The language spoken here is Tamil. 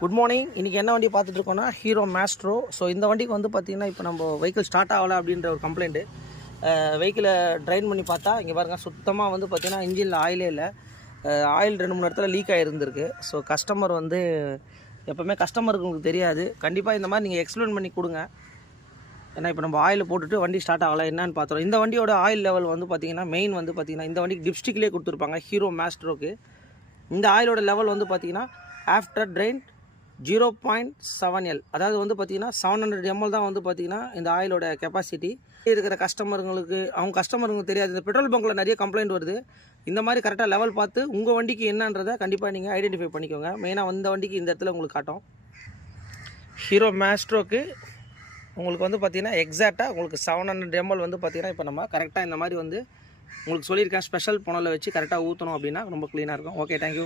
Good morning. இன்றைக்கி என்ன வண்டி பார்த்துட்டு இருக்கோன்னா ஹீரோ மேஸ்ட்ரோ. ஸோ இந்த வண்டிக்கு வந்து பார்த்திங்கன்னா இப்போ நம்ம வெஹிக்கிள் ஸ்டார்ட் ஆகலை அப்படின்ற ஒரு கம்ப்ளைண்ட்டு. வெஹிக்கிளை ட்ரைன் பண்ணி பார்த்தா இங்கே பாருங்கள், சுத்தமாக வந்து பார்த்திங்கன்னா இன்ஜினில் ஆயிலே இல்லை. ஆயில் 2-3 இடத்துல லீக் ஆகிருந்துருக்கு. ஸோ கஸ்டமர் வந்து எப்போவுமே கஸ்டமருக்கு உங்களுக்கு தெரியாது. கண்டிப்பாக இந்த மாதிரி நீங்கள் எக்ஸ்பிளைன் பண்ணி கொடுங்க. ஏன்னா இப்போ நம்ம ஆயில் போட்டுட்டு வண்டி ஸ்டார்ட் ஆகலை என்னன்னு பார்த்தோம். இந்த வண்டியோட ஆயில் லெவல் வந்து பார்த்திங்கன்னா மெயின் வந்து பார்த்திங்கன்னா இந்த வண்டிக்கு டிப்ஸ்டிக்லேயே கொடுத்துருப்பாங்க ஹீரோ மேஸ்ட்ரோக்கு. இந்த ஆயிலோட லெவல் வந்து பார்த்திங்கன்னா ஆஃப்டர் ட்ரெயின் 0.7L, அதாவது வந்து பார்த்திங்கன்னா 700 ml தான் வந்து பார்த்திங்கன்னா இந்த ஆயிலோட கெப்பாசிட்டி. இருக்கிற கஸ்டமருங்களுக்கு கஸ்டமருக்கு தெரியாது. இந்த பெட்ரோல் பங்க்கில் நிறைய கம்ப்ளைண்ட் வருது. இந்த மாதிரி கரெக்டாக லெவல் பார்த்து உங்கள் வண்டிக்கு என்னன்றதை கண்டிப்பாக நீங்கள் ஐடென்டிஃபை பண்ணிக்கோங்க. மெயினாக இந்த வண்டிக்கு இந்த இடத்துல உங்களுக்கு காட்டும். ஹீரோ மேஸ்ட்ரோக்கு உங்களுக்கு வந்து பார்த்திங்கன்னா எக்ஸாக்டாக உங்களுக்கு 700 ml வந்து பார்த்திங்கன்னா இப்போ நம்ம கரெக்டாக இந்த மாதிரி வந்து உங்களுக்கு சொல்லியிருக்கேன். ஸ்பெஷல் புனலை வச்சு கரெக்டாக ஊற்றணும் அப்படின்னா ரொம்ப க்ளீனாக இருக்கும். Okay, thank you.